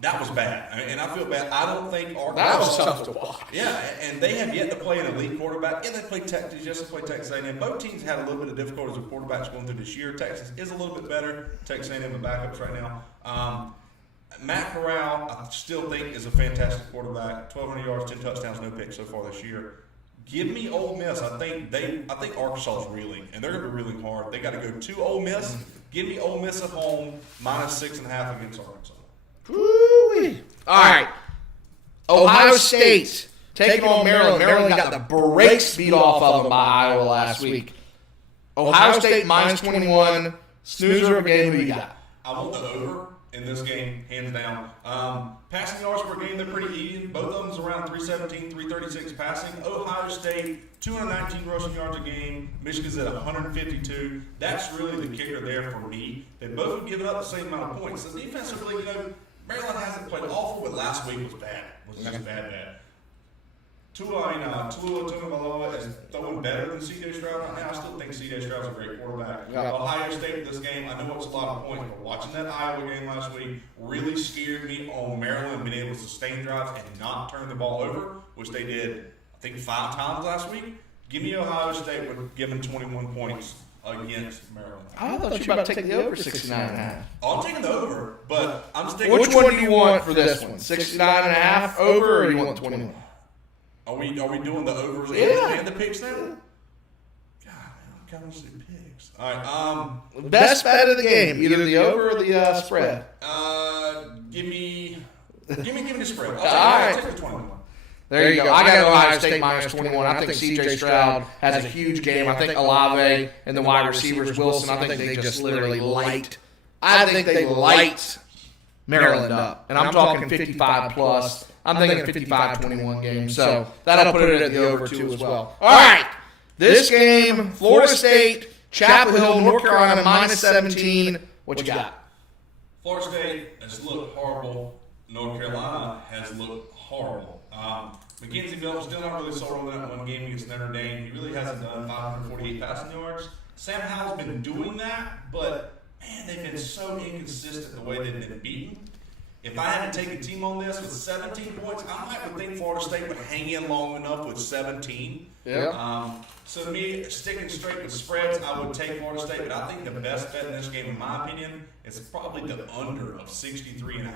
That was bad, and I feel bad. I don't think Arkansas. That was tough to watch. Yeah, and they have yet to play an elite quarterback. Yeah, they played Texas. Yes, they played Texas A&M. Both teams had a little bit of difficulties with quarterbacks going through this year. Texas is a little bit better. Texas A&M with backups right now. Matt Corral, I still think, is a fantastic quarterback. 1,200 yards, 10 touchdowns, no picks so far this year. Give me Ole Miss. I think Arkansas is reeling, and they're going to be reeling hard. They got to go to Ole Miss. Give me Ole Miss at home, minus 6.5 against Arkansas. Woo-wee. All right. Ohio State taking on Maryland. Maryland got the brakes beat off of them by Iowa last week. Ohio State minus 21. Snoozer of a game. Who you got? I want the over in this game, hands down. Passing yards per game, they're pretty even. Both of them's around 317, 336 passing. Ohio State, 219 rushing yards a game. Michigan's at 152. That's really the kicker there for me. They both have given up the same amount of points. So defensively, Maryland hasn't played awful, but last week was bad. It was just bad. Tua Tagovailoa is throwing better than C.J. Stroud right now. I still think C.J. Stroud's a great quarterback. Yeah. Ohio State this game, I know it's a lot of points, but watching that Iowa game last week really scared me on Maryland being able to sustain drives and not turn the ball over, which they did, I think, 5 times last week. Give me Ohio State with giving 21 points against Maryland. I thought you were about to take the over 69.5. I'm taking the over, but I'm sticking Which one do you want for this one? 69.5 over, or do you want 21? Are we doing the overs and the picks now? God, man, I kind of see picks. All right. Best bet of the game, either the over or the spread. Give me the spread. I'll take the 21. There you go. I got Ohio State minus 21. I think C.J. Stroud has a huge game. I think Olave and the wide receivers, Wilson, I think they just literally light. I think they light Maryland up. And I'm talking 55 plus. I'm thinking a 55-21 game. So that'll put it at the over, too, as well. All right. This game, Florida State, Chapel Hill, North Carolina, minus 17. What you got? Florida State has looked horrible. North Carolina has looked horrible. Mackenzie Milton still not really sold on that one game against Notre Dame. He really hasn't done 548 passing yards. Sam Howell's been doing that, but, man, they've been so inconsistent the way they've been beaten. If I had to take a team on this with 17 points, I might think Florida State would hang in long enough with 17. Yeah. So to me, sticking straight with spreads, I would take Florida State, but I think the best bet in this game, in my opinion, is probably the under of 63.5 in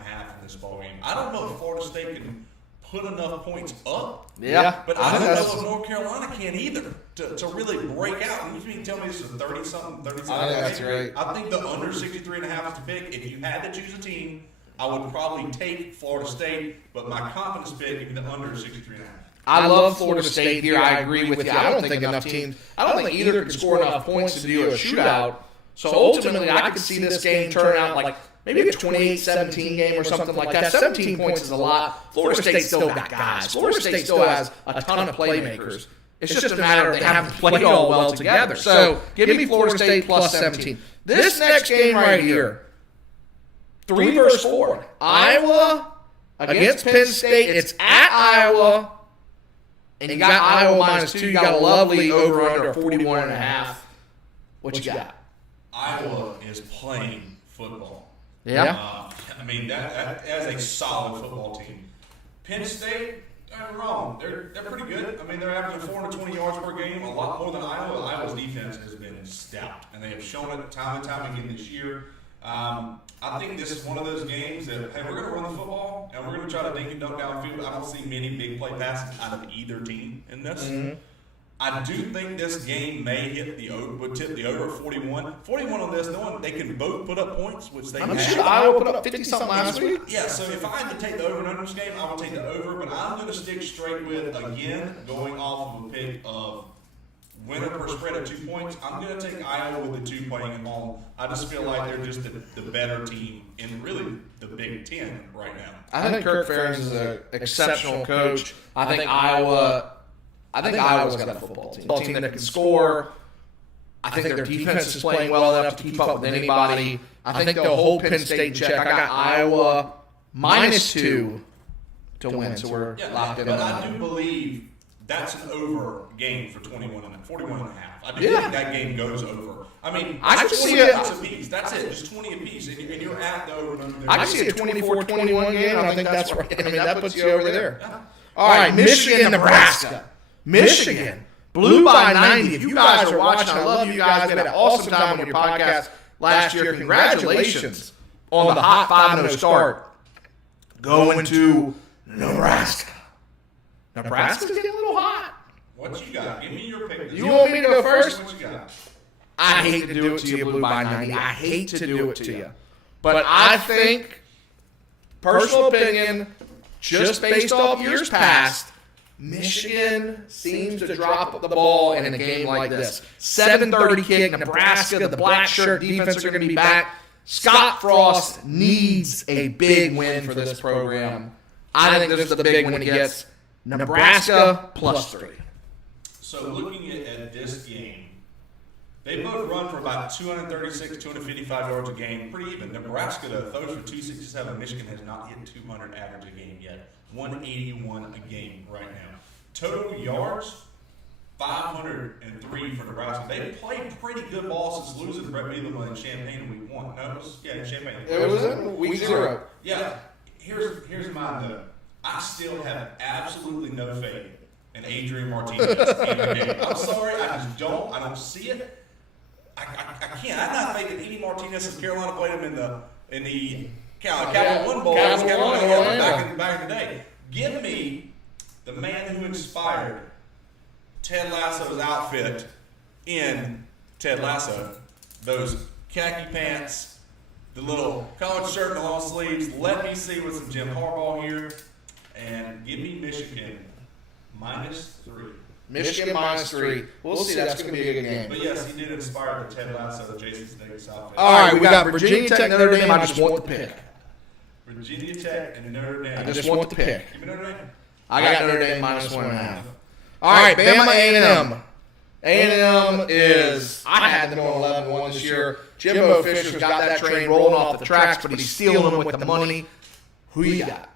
this ballgame. I don't know if Florida State can put enough points up. Yeah. But I don't know if North Carolina can either to really break out. And you mean tell me this is a 30-something, 30-something? I think that's right. I think the under 63.5 is the pick. If you had to choose a team, I would probably take Florida State, but my confidence pick would be the under 63.5. I love Florida State here. I agree with you. I don't think enough teams. I don't think either can score enough points to do a shootout. So ultimately, I could see this game turn out like maybe a 28-17 game or something like that. 17 points is a lot. Florida State still got guys. Florida State still has a ton of playmakers. It's just a matter of they haven't played all well together. So give me Florida State plus 17. This next game right here, 3 versus 4. Iowa against Penn State. It's at Iowa. And you got Iowa minus 2. You got a lovely over-under 41.5. What you got? Iowa is playing football. Yeah. I mean, that as a solid football team. Penn State, I'm wrong. They're pretty good. I mean, they're averaging 420 yards per game, a lot more than Iowa. Iowa's defense has been stout, and they have shown it time and time again this year. I think this is one of those games that, hey, we're going to run the football, and we're going to try to dink and dunk downfield. I don't see many big play passes out of either team in this. Mm-hmm. I do think this game may tip the over at 41. 41 on this, knowing they can both put up points, which they I'm have. sure Iowa put up 50-something last week. Yeah, so if I had to take the over and under this game, I would take the over, but I'm going to stick straight with, again, going off of a pick of winner per spread at 2 points. I'm going to take Iowa with the 2 playing at home. I just feel like they're just the better team in really the Big Ten right now. I think Kirk Ferentz is an exceptional coach. I think Iowa's got a football team that can score. I think their defense is playing well enough to keep up with anybody. I think they'll hold Penn State in check. I got Iowa minus 2 to win, so we're locked in. But I do believe that's an over game for 41 and 41 and a half. I do think that game goes over. I mean, I can see it. Apiece. That's it, just 20 apiece, and you're at the over and under. I can see a 24-21 game, and I think that's right. I mean, that puts you over there. All right, Michigan, Nebraska. Michigan blew by 90. If you guys are watching, I love you guys. We had an awesome time on your podcast last year. Congratulations on the hot 5-0 start. Going to Nebraska. Nebraska's getting a little hot. What you got? Give me your pick. You want me to go first? What you got? I hate to do it to you, Blue by 90. I hate to do it to you. But I think, personal opinion, just based off years past, Michigan seems to drop the ball in a game like this. 7:30 kick, Nebraska, the black shirt defense are going to be back. Scott Frost needs a big win for this program. I think this is the big win he gets. Nebraska plus 3. So looking at this game, they both run for about 236, 255 yards a game, pretty even. Nebraska, though, throws for 267. Michigan has not hit 200 average a game yet. 181 a game right now. Total yards, 503 for Nebraska. They played pretty good ball since losing Brett Bielema in Champaign in week 1. No, it was, Champaign. It was in week 0. Yeah. Here's mine, though. I still have absolutely no faith in Adrian Martinez in the game. I'm sorry, I just don't. I don't see it. I can't. I have not faith in any Martinez since Carolina played him in the Capital One Bowl. Back in the day. Give me the man who inspired Ted Lasso's outfit in Ted Lasso. Those khaki pants, the little collared shirt and the long sleeves. Let me see with some Jim Harbaugh here. And give me Michigan minus 3. Michigan minus 3. We'll see. That's going to be a good game. But yes, he did inspire the Ted Lasso, Jason Snakes outfit. All right, we got Virginia Tech, Notre Dame. I just want the pick. Virginia Tech and Notre Dame. I just want the pick. Give me Notre Dame. I got Notre Dame minus 1.5. All right, Bama A&M. A&M is, I had them on 11-1 this year. Jimbo Fisher's got that train rolling off the tracks, but he's stealing them with the money. Who you got?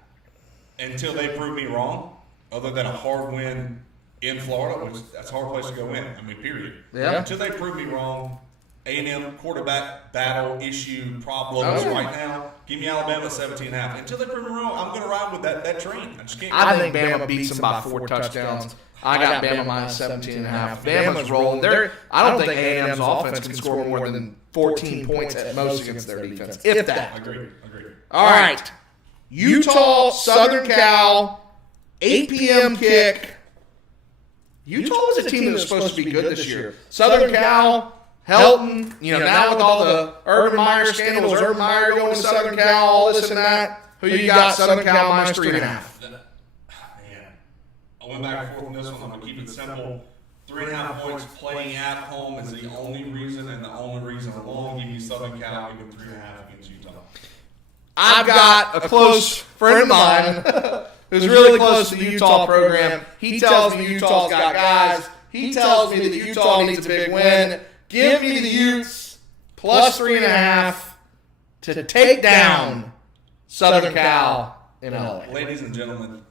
Until they prove me wrong, other than a hard win in Florida, which that's a hard place to go win. I mean, period. Yeah. Until they prove me wrong, A&M quarterback battle issue problems right now. Give me Alabama 17.5. Until they prove me wrong, I'm going to ride with that train. I just can't. I think Bama beats them by 4 touchdowns. I got Bama minus 17.5. Bama's rolling. I don't think A&M's offense can score more than 14 points at most against their defense, if that. Agreed. All right. Utah, Southern Cal, 8 p.m. kick. Utah is a team that's supposed to be good this year. Southern Cal, Helton, now with all the Urban Meyer scandals, Urban Meyer going to Southern Cal, all this and that. Who you got? Southern Cal minus 3.5. Man, I went back and forth on this one. I'm going to keep it simple. 3.5 points playing at home is the only reason, and the only reason alone. Give me Southern Cal, give me 3.5 against Utah. I've got a close friend of mine who's really close to the Utah program. He tells me Utah's got guys He tells me that Utah needs a big win. Give me the Utes plus 3.5 to take down Southern Cal in LA. Ladies and gentlemen,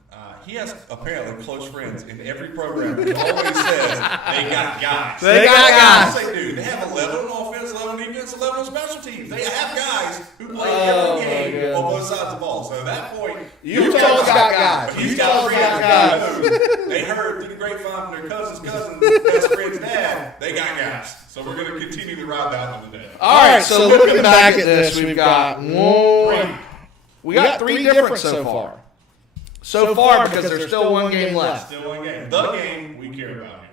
he has apparently close friends in every program. He always says they got guys. They got guys. I say, dude, they have 11 on offense, 11 on defense, 11 on special teams. They have guys who play every game on both sides of the ball. So at that point, Utah's got guys. Utah's got guys. They heard through the grapevine from their cousin's best friend's dad, they got guys. So we're going to continue to ride that one today. All right, so looking back at this, we've got we got 3 different so far. So far, because there's still one game left. Still one game. The game we care about here.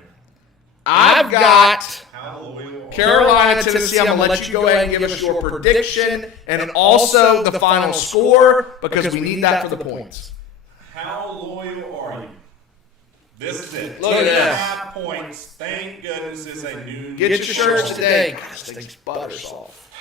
I've got How loyal Carolina, Tennessee. I'm going to let you go ahead and give us your prediction and also the final score because we need that for the points. How loyal are you? This is it. Look at this. 2.5 points. Thank goodness it's a new. Get your shirts today. Gosh, this thing's butter soft.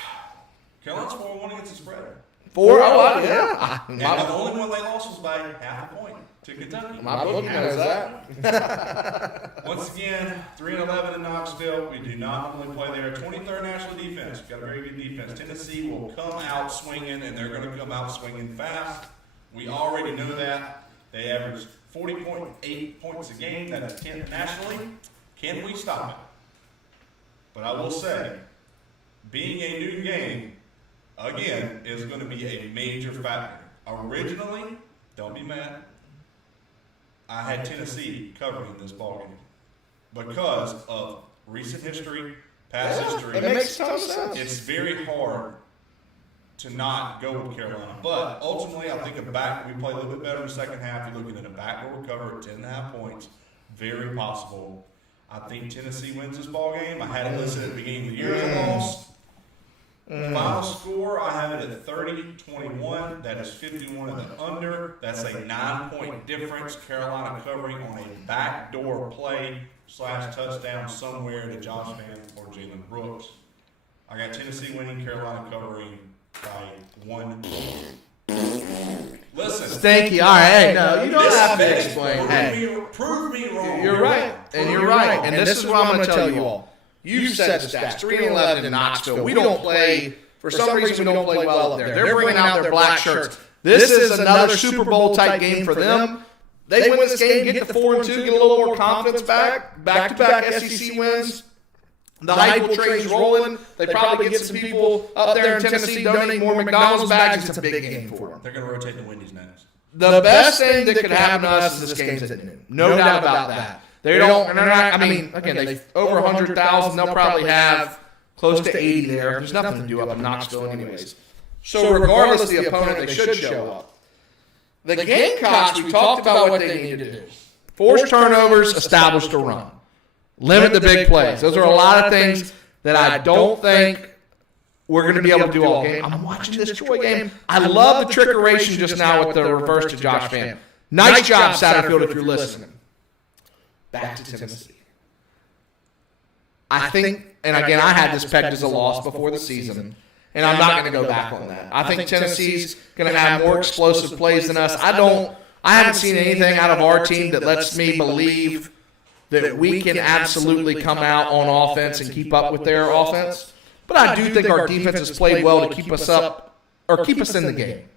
Carolina's 4-1 against the spread. 4? Oh, yeah. And the only one they lost was by half a point to Kentucky. My book knows that. Once again, 3-11 in Knoxville. We do not normally play there. 23rd national defense. We've got a very good defense. Tennessee will come out swinging, and they're going to come out swinging fast. We already know that. They average 40.8 points a game. That's 10th nationally. Can we stop it? But I will say, being a new game, again, is going to be a major factor. Originally, don't be mad, I had Tennessee covering this ballgame because of recent history, past history. It makes total sense. It's very hard to not go with Carolina. But ultimately, I think we play a little bit better in the second half. You're looking at a backdoor cover at 10.5 points. Very possible. I think Tennessee wins this ballgame. I had it listed at the beginning of the year as a loss. Final score, I have it at 30-21. That is 51 of the under. That's a 9-point difference. Carolina covering on a backdoor play / touchdown somewhere to Josh Vann or Jalen Brooks. I got Tennessee winning, Carolina covering by 1. Listen. Stinky. All right. Hey, no, you don't have to explain. Prove me wrong. You're right. And you're right. And this is what I'm going to tell you all. You've said the stats. 3-11 in Knoxville. We don't play, for some reason, we don't play well up there. They're bringing out their black shirts. This is another Super Bowl type game for them. They win this game, get the 4-2, get a little more confidence back. Back-to-back SEC wins. The hype train's rolling. They probably get some people up there in Tennessee donating more McDonald's bags. It's a big game for them. They're going to rotate the Wendy's next. The best thing that could happen to us is this game's at noon. No doubt about that. They don't, and they're not, I mean, again, they over 100,000. They'll probably have close to 80 there. There's nothing to do up in Knoxville anyways. So regardless of the opponent, they should show up. The Gamecocks, we talked about what they need to do. Force turnovers, establish the run. Limit the big plays. Those are a lot of things that I don't think we're going to be able to do all game. I'm watching this Troy game. I love the trickeration just now with the reverse to Josh Vann. Nice job, Satterfield, if you're listening. Back to Tennessee. I think, and again, I had this pegged as a loss before the season, and I'm not going to go back on that. I think Tennessee's going to have more explosive plays than us. I haven't seen anything out of our team that lets me believe that we can absolutely come out on offense and keep up with their offense. But I do think our defense has played well to keep us up or keep us in the game.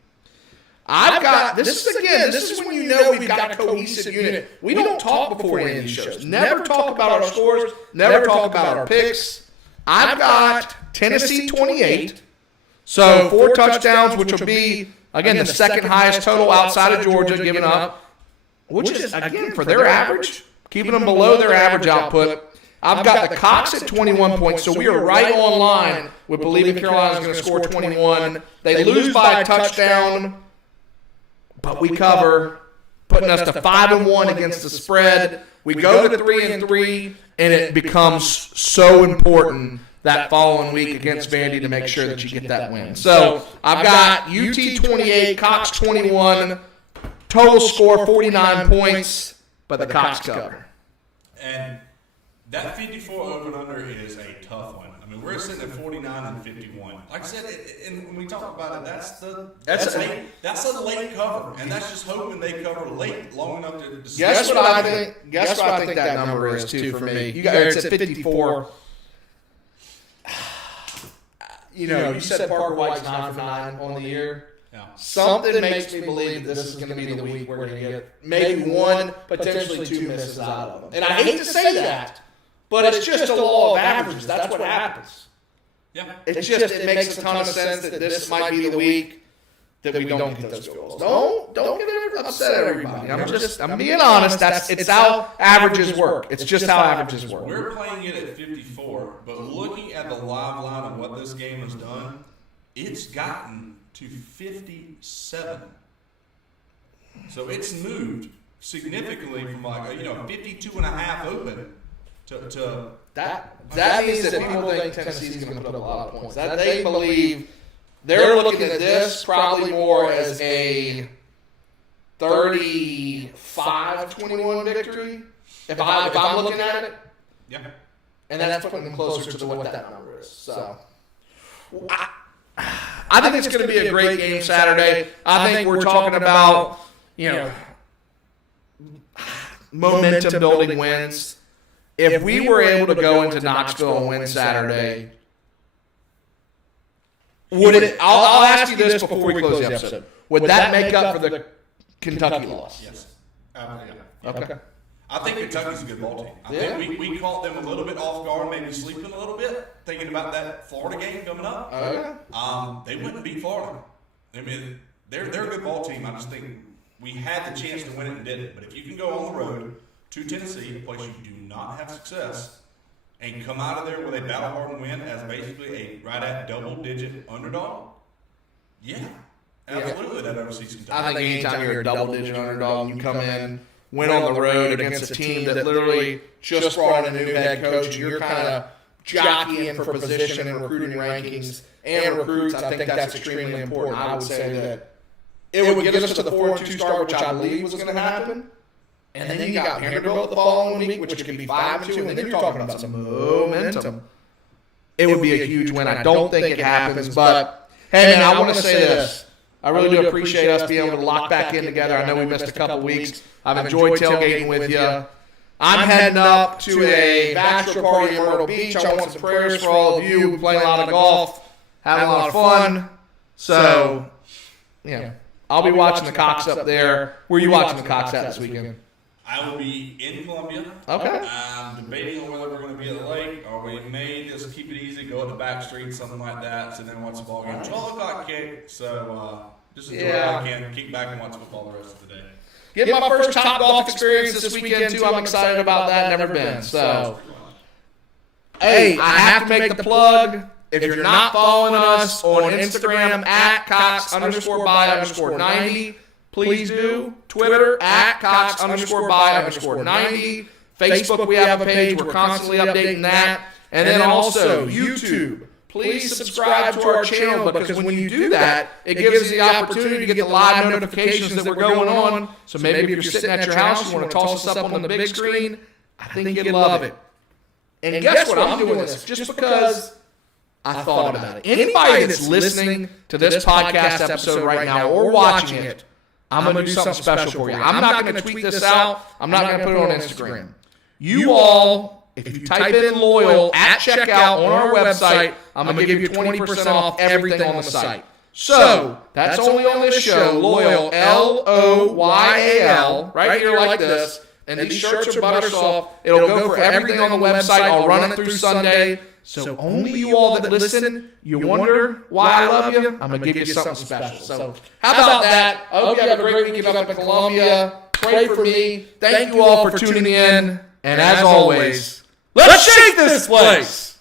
I've got, this is when you know we've got a cohesive unit. We don't talk before any of these shows. Never talk about our scores. Never talk about our picks. I've got Tennessee 28. So 4 touchdowns, which will be, again, the second highest total outside of Georgia given up. Which is, again, for their average, keeping them below their average output. I've got the Cox at 21 points, so we are right on line with believing Carolina's going to score 21. They lose by a touchdown. But we cover, putting us to 5-1 against the spread. We go to 3-3, and it becomes so important that following week against Vandy to make sure that you get that win. So I've got UT 28, Cox 21, total score 49 points, but the Cox cover. And That 54 over and under is a tough one. I mean, we're sitting at 49 and 51. Like I said, and when we talk about it, that's a late cover, and that's just hoping they cover late, long enough to. Guess what I think? Guess what I think that number is too for me. You got it's at 54. You know, you said Parker White's 9 for 9 on the year. Yeah. Something makes me believe this is going to be the week we're going to get maybe one, potentially two misses out of them. And I hate to say that, but it's just a law of averages. That's what happens. Yeah. It makes a ton of sense that this might be the week that we don't get those goals. Don't get upset at everybody. I'm being honest. It's how averages work. It's just how averages work. We're playing it at 54, but looking at the live line of what this game has done, it's gotten to 57. So it's moved significantly from like 52.5 open to that means that people think Tennessee's going to put up a lot of points. That they believe they're looking at this probably more as a 35-21 victory. If I'm looking at it, yeah, and that's putting them closer to what that number is. So I think it's going to be a great game Saturday. I think we're talking about momentum building wins. If we were able to go into Knoxville and win Saturday, would it? I'll ask you this before we close the episode. Would that make up for the Kentucky loss? Yes. Yeah. Yeah. Okay. I think Kentucky's a good ball team. I think we caught them a little bit off guard, maybe sleeping a little bit, thinking about that Florida game coming up. They wouldn't beat Florida. I mean, they're a good ball team. I just think we had the chance to win it and didn't. But if you can go on the road to Tennessee, a place you do not have success, and come out of there with a battle hard and win as basically a right at double-digit underdog, absolutely that overseas Kentucky. I think anytime you're a double-digit underdog, you come in, win on the road against a team that literally just brought in a new head coach, and you're kind of jockeying for position in recruiting rankings and recruits. I think that's extremely important. I would say that it would get us to the 4-2 start, which I believe was going to happen. And then you got Vanderbilt the following week, which could be 5-2, and then you're talking about some momentum. It would be a huge win. I don't think it happens, but hey, man, I want to say this. I really do appreciate us being able to lock back in together. I know we missed a couple weeks. I've enjoyed tailgating with you. I'm heading up to a bachelor party in Myrtle Beach. I want some prayers for all of you. We're playing a lot of golf, having a lot of fun. So, I'll be watching the Cox up there. Where are you watching the Cox at this weekend? I will be in Columbia. Okay. I'm debating on whether we're going to be at the lake or we may just keep it easy, go to the back street, something like that, so then watch the ball game. 12 o'clock kick, so just enjoy it all I can. Kick back and watch football the rest of the day. Get my first Top Golf experience this weekend, too. I'm excited about that. Never been. So, hey, I have to make the plug. If you're not following us on Instagram at Cox_by_90, please do. Twitter at Cox_by_90. Facebook, we have a page. We're constantly updating that. And then also YouTube. Please subscribe to our channel because when you do that, it gives us the opportunity to get the live notifications that we're going on. So maybe if you're sitting at your house, you want to toss us up on the big screen, I think you'd love it. And guess what? I'm doing this just because I thought about it. Anybody that's listening to this podcast episode right now or watching it, I'm going to do something special for you. I'm not going to tweet this out. I'm not going to put it on Instagram. You all, if you type in loyal at checkout on our website, I'm going to give you 20% off everything on the site. So, that's only on this show, loyal, Loyal, right here like this. And these shirts are butter soft. It'll go for everything on the website. I'll run it through Sunday. So only you all that listen, you wonder why I love you, I'm going to give you something special. So how about that? I hope you have a great weekend up in Columbia. Pray for me. Thank you all for tuning in. And as always, let's shake this place.